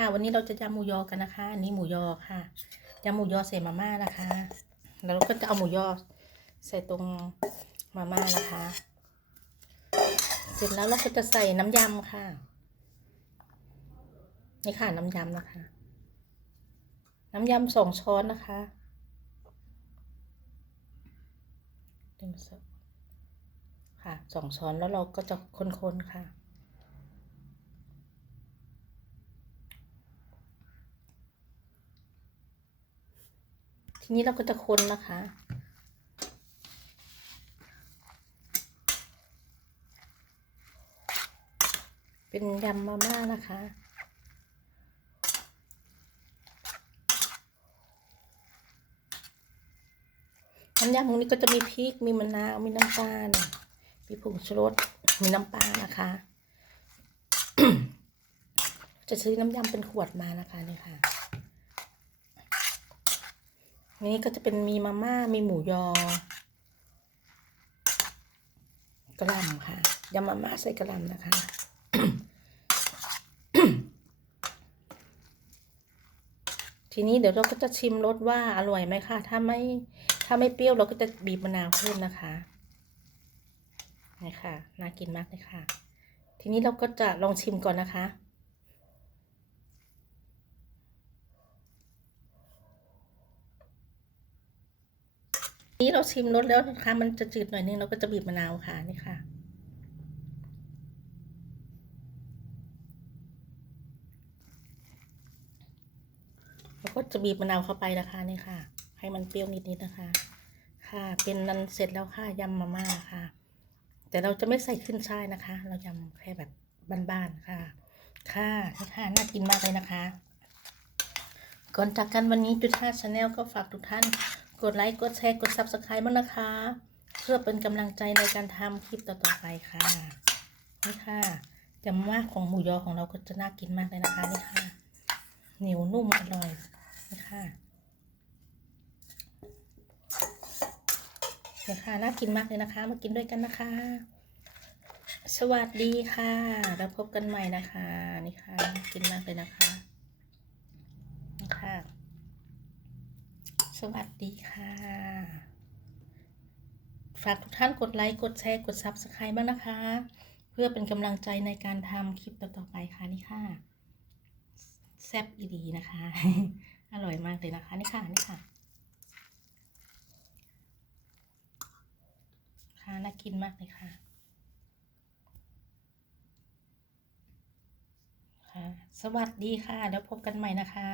ค่ะวันนี้เราจะยำหมูยอกันนะคะ อันนี้หมูยอค่ะยำหมูยอใส่มาม่านะคะ แล้วเราก็จะเอาหมูยอใส่ตรงมาม่านะคะ เสร็จแล้วเราก็จะใส่น้ำยำค่ะ นี่ค่ะน้ำยำนะคะ น้ำยำสองช้อนนะคะหนึ่งสองค่ะสองช้อนแล้วเราก็จะคนๆค่ะ ทีนี้เราก็จะคนนะคะ เป็นยำมาม่านะคะน้ำยำตรงนี้ก็จะมีพริก มีมะนาว มีน้ำตาล มีผงชูรส มีน้ำปลานะคะ จะซื้อน้ำยำเป็นขวดมานะคะนี่ค่ะ นี่ก็จะเป็นมีมาม่า มีหมูยอกระลำค่ะยำมาม่าใส่กระลำนะคะ ทีนี้เดี๋ยวเราก็จะชิมรสว่าอร่อยไหมคะถ้าไม่ถ้าไม่เปรี้ยวเราก็จะบีบมะนาวเพิ่มนะคะนี่ค่ะน่ากินมากเลยค่ะ ทีนี้เราก็จะลองชิมก่อนนะคะ นี้เราชิมรสแล้วนะคะมันจะจืดหน่อยนึงเราก็จะบีบมะนาวค่ะนี่ค่ะ เราก็จะบีบมะนาวเข้าไปนะคะนี่ค่ะ ให้มันเปรี้ยวนิดๆนะคะ ค่ะ เป็นนันเสร็จแล้วค่ะยำมาม่าค่ะ แต่เราจะไม่ใส่ขึ้นช่ายนะคะ เรายำแค่แบบบ้านๆค่ะ ค่ะนี่ค่ะน่ากินมากเลยนะคะ ก่อนจากกันวันนี้จุดห้าชาแนลก็ฝากทุกท่าน กดไลค์ กดแชร์ กด subscribe บ้างนะคะ เพื่อเป็นกำลังใจในการทำคลิปต่อๆไปค่ะ นี่ค่ะยำมากของหมูยอของเราก็จะน่ากินมากเลยนะคะนี่ค่ะ เหนียวนุ่มอร่อยนี่ค่ะนี่ค่ะน่ากินมากเลยนะคะ มากินด้วยกันนะคะ สวัสดีค่ะ แล้วพบกันใหม่นะคะ นี่ค่ะน่ากินมากเลยนะคะนี่ค่ะ สวัสดีค่ะ ฝากทุกท่านกดไลค์ กดแชร์ กด Subscribe บ้างนะคะ เพื่อเป็นกำลังใจในการทำคลิปต่อๆไปค่ะนี่ค่ะ แซ่บอีดีนะคะ อร่อยมากเลยนะคะ นี่ค่ะ นี่ค่ะ ค่ะ น่ากินมากเลยค่ะ ค่ะ สวัสดีค่ะ แล้วพบกันใหม่นะคะ